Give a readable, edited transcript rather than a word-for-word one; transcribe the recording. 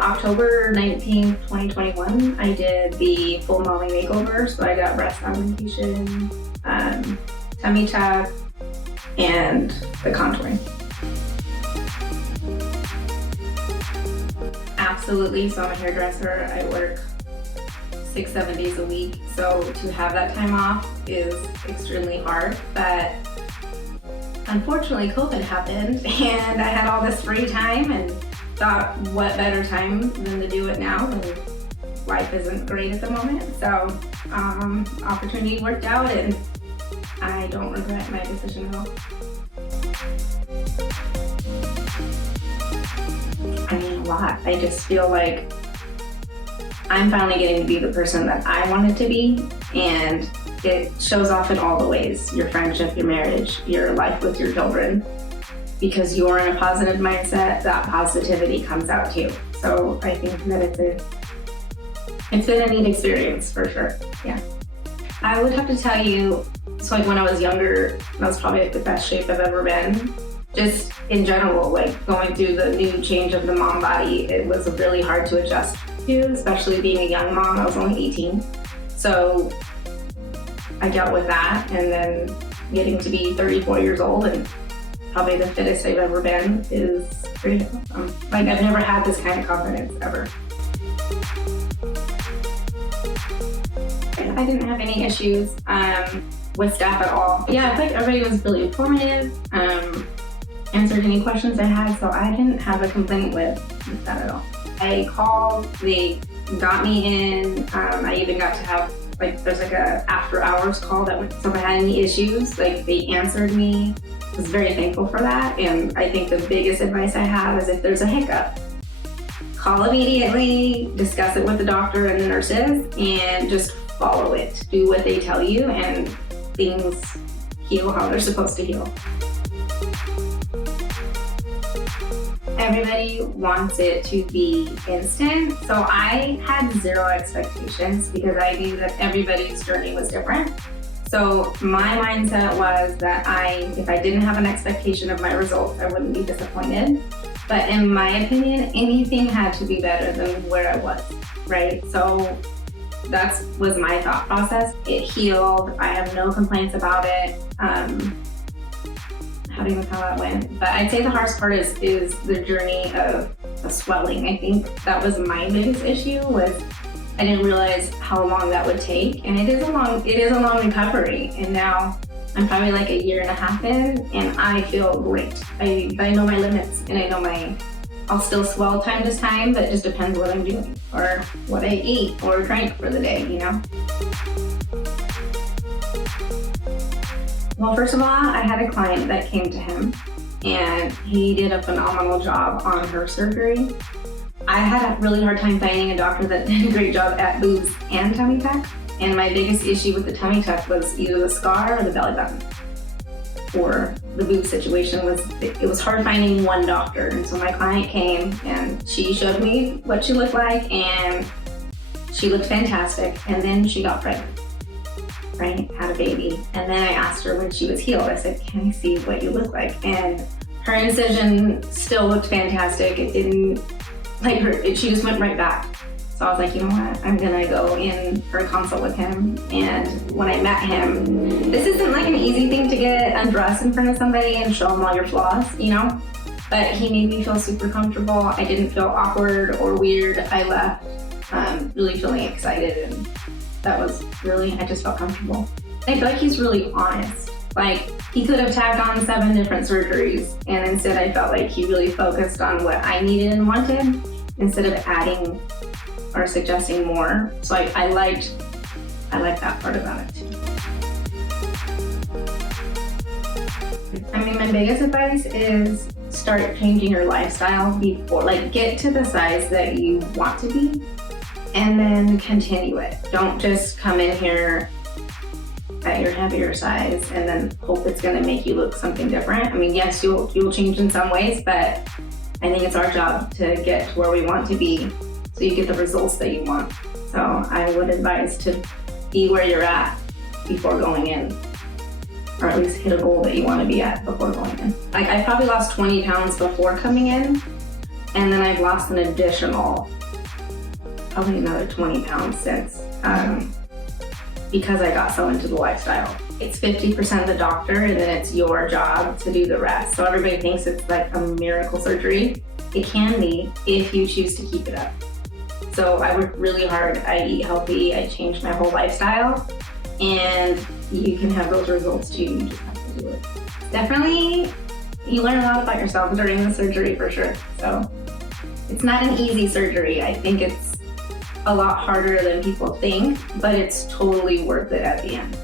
October 19th, 2021, I did the full mommy makeover. So I got breast augmentation, tummy tuck, and the contouring. Absolutely. So I'm a hairdresser. I work 6-7 days a week. So to have that time off is extremely hard. But unfortunately, COVID happened and I had all this free time and thought, what better time than to do it now when life isn't great at the moment. So opportunity worked out and I don't regret my decision at all. I mean, a lot. I just feel like I'm finally getting to be the person that I wanted to be, and it shows off in all the ways: your friendship, your marriage, your life with your children. Because you're in a positive mindset, that positivity comes out too. So I think that it's been a neat experience for sure, yeah. I would have to tell you, so like when I was younger, that was probably like the best shape I've ever been. Just in general, like going through the new change of the mom body, it was really hard to adjust to, especially being a young mom. I was only 18. So I dealt with that, and then getting to be 34 years old and probably the fittest I've ever been is pretty awesome. Like, I've never had this kind of confidence ever. I didn't have any issues with staff at all. Yeah, I feel like everybody was really informative, answered any questions I had, so I didn't have a complaint with that at all. I called, they got me in, I even got to have, like, there's like a after hours call that went, so if I had any issues, like, they answered me. I was very thankful for that, and I think the biggest advice I have is if there's a hiccup, call immediately, discuss it with the doctor and the nurses, and just follow it. Do what they tell you, and things heal how they're supposed to heal. Everybody wants it to be instant, so I had zero expectations because I knew that everybody's journey was different. So my mindset was that if I didn't have an expectation of my results, I wouldn't be disappointed. But in my opinion, anything had to be better than where I was, right? So that was my thought process. It healed. I have no complaints about it. How do you know how that went? But I'd say the hardest part is the journey of the swelling. I think that was my biggest issue, was I didn't realize how long that would take. And it is a long recovery. And now I'm probably like 1.5 years in, and I feel great. I know my limits, and I know I'll still swell time to time, but it just depends what I'm doing or what I eat or drank for the day, you know? Well, first of all, I had a client that came to him, and he did a phenomenal job on her surgery. I had a really hard time finding a doctor that did a great job at boobs and tummy tuck. And my biggest issue with the tummy tuck was either the scar or the belly button. Or the boob situation it was hard finding one doctor. And so my client came and she showed me what she looked like, and she looked fantastic. And then she got pregnant, right? Had a baby. And then I asked her when she was healed, I said, can I see what you look like? And her incision still looked fantastic. It didn't, she just went right back. So I was like, you know what, I'm gonna go in for a consult with him. And when I met him, this isn't like an easy thing to get undressed in front of somebody and show them all your flaws, you know? But he made me feel super comfortable. I didn't feel awkward or weird. I left really feeling excited, and that was really, I just felt comfortable. I feel like he's really honest. Like, he could have tagged on 7 different surgeries, and instead I felt like he really focused on what I needed and wanted instead of adding or suggesting more. So I liked that part about it too. I mean, my biggest advice is start changing your lifestyle before, like, get to the size that you want to be and then continue it. Don't just come in here at your heavier size and then hope it's gonna make you look something different. I mean, yes, you'll change in some ways, but I think it's our job to get to where we want to be so you get the results that you want. So I would advise to be where you're at before going in. or at least hit a goal that you want to be at before going in. Like, I probably lost 20 pounds before coming in, and then I've lost an additional, probably another 20 pounds since, because I got so into the lifestyle. It's 50% the doctor, and then it's your job to do the rest. So everybody thinks it's like a miracle surgery. It can be if you choose to keep it up. So I work really hard, I eat healthy, I changed my whole lifestyle, and you can have those results too, you just have to do it. Definitely, you learn a lot about yourself during the surgery for sure. So it's not an easy surgery. I think it's a lot harder than people think, but it's totally worth it at the end.